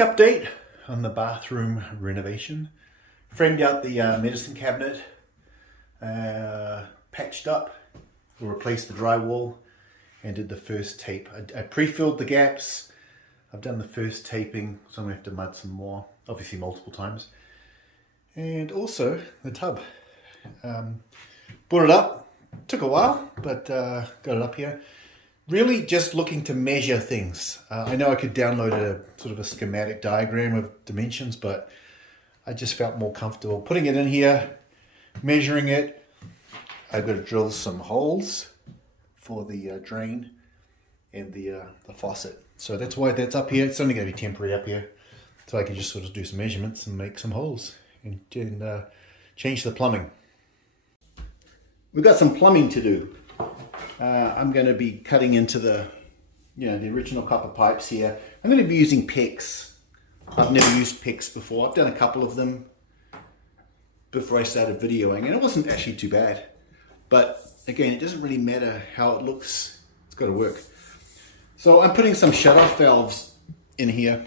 update on the bathroom renovation. Framed out the medicine cabinet, patched up, replaced the drywall, and did the first tape. I pre-filled the gaps. I've done the first taping, so I'm going to have to mud some more, obviously multiple times. And also the tub. Brought it up, took a while, but got it up here. Really just looking to measure things. I know I could download a sort of a schematic diagram of dimensions, but I just felt more comfortable putting it in here, measuring it. I've got to drill some holes for the drain and the faucet. So that's why that's up here. It's only going to be temporary up here. So I can just sort of do some measurements and make some holes and change the plumbing. We've got some plumbing to do. I'm going to be cutting into the original copper pipes here. I'm going to be using PEX. I've never used PEX before. I've done a couple of them before I started videoing, and it wasn't actually too bad. But again, it doesn't really matter how it looks. It's got to work. So I'm putting some shut-off valves in here.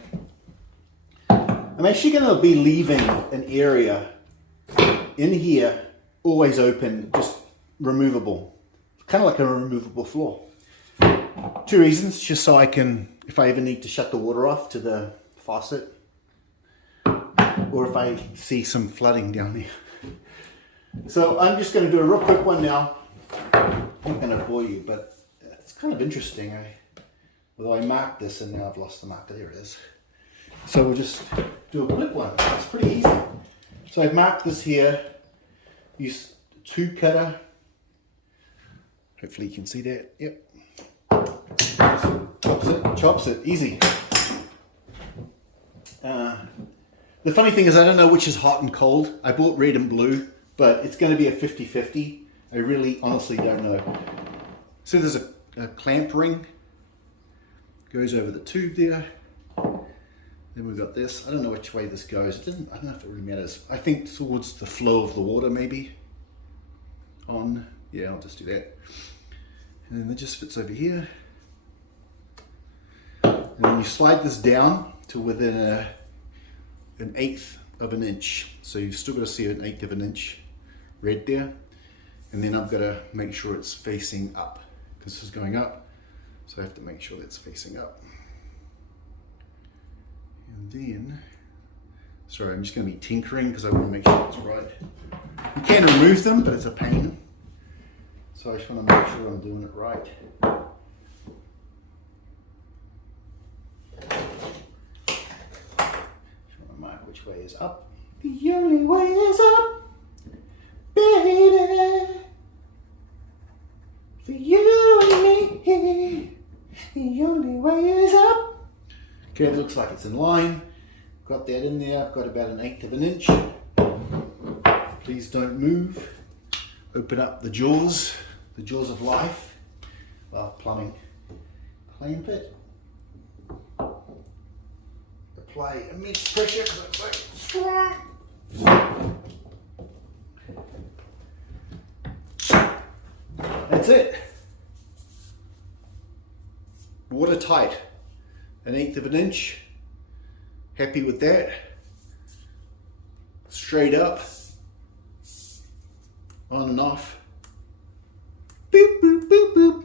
I'm actually going to be leaving an area in here always open, just removable. Kind of like a removable floor. Two reasons, just so I can, if I ever need to shut the water off to the faucet, or if I see some flooding down there. So I'm just going to do a real quick one now. I'm not going to bore you, but it's kind of interesting. Although I marked this and now I've lost the marker. There it is. So we'll just do a quick one. It's pretty easy. So I've marked this here. Use a tube cutter. Hopefully you can see that. Yep. Chops it, easy. The funny thing is I don't know which is hot and cold. I bought red and blue, but it's going to be a 50-50. I really honestly don't know. So there's a clamp ring. Goes over the tube there. Then we've got this. I don't know which way this goes. I don't know if it really matters. I think towards the flow of the water maybe. On. Yeah, I'll just do that. And then it just fits over here. And then you slide this down to within an 1/8 of an inch. So you've still got to see an 1/8 of an inch red there. And then I've got to make sure it's facing up, because this is going up. So I have to make sure that's facing up. And then, sorry, I'm just going to be tinkering because I want to make sure it's right. You can remove them, but it's a pain. So I just want to make sure I'm doing it right. Just want to mark which way is up. The only way is up, baby. For you and me, the only way is up. Okay, it looks like it's in line. Got that in there. I've got about an 1/8 of an inch. Please don't move. Open up the jaws of life. Well, plumbing. Clamp it. Apply immense pressure because it's like strong. That's it. Watertight. An 1/8 of an inch. Happy with that. Straight up. On and off. Boop, boop, boop, boop.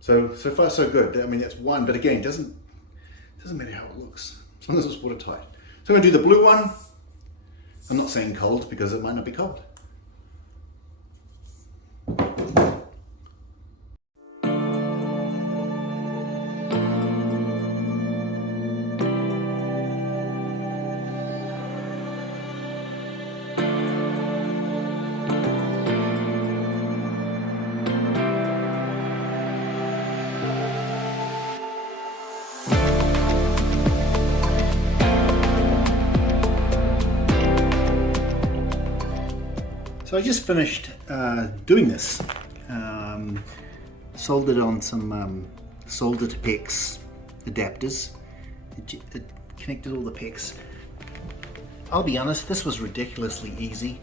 So far so good. I mean, that's one, but again, it doesn't matter how it looks, as long as it's watertight. So I'm going to do the blue one. I'm not saying cold because it might not be cold. So I just finished doing this. Soldered on some solder to PEX adapters. It connected all the PEX. I'll be honest, this was ridiculously easy.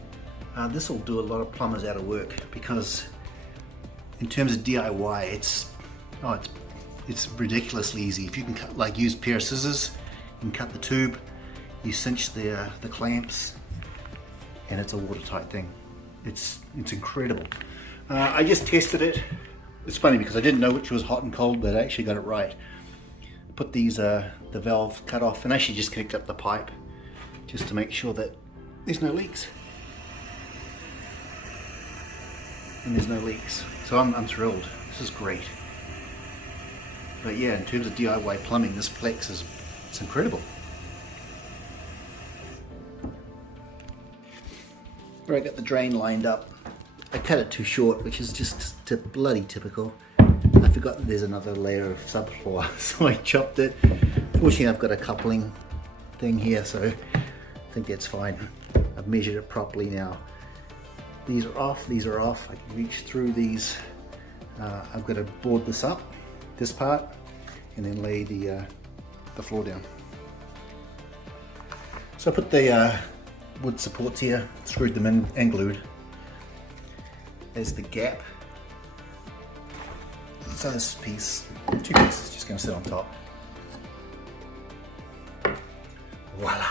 This will do a lot of plumbers out of work because in terms of DIY, it's ridiculously easy. If you can use a pair of scissors You can cut the tube, you cinch the clamps, and it's a watertight thing. It's incredible. I just tested it. It's funny because I didn't know which was hot and cold, but I actually got it right. Put these the valve cut off and actually just connect up the pipe just to make sure that there's no leaks. And there's no leaks. So I'm thrilled. This is great. But yeah, in terms of DIY plumbing, this Plex it's incredible. Right, got the drain lined up. I cut it too short, which is just bloody typical. I forgot that there's another layer of subfloor, so I chopped it. Fortunately, I've got a coupling thing here, so I think that's fine. I've measured it properly now. These are off, these are off. I can reach through these. I've got to board this up, this part, and then lay the floor down. So I put the wood supports here, screwed them in and glued. There's the gap. So this piece, 2 pieces, just going to sit on top. Voila!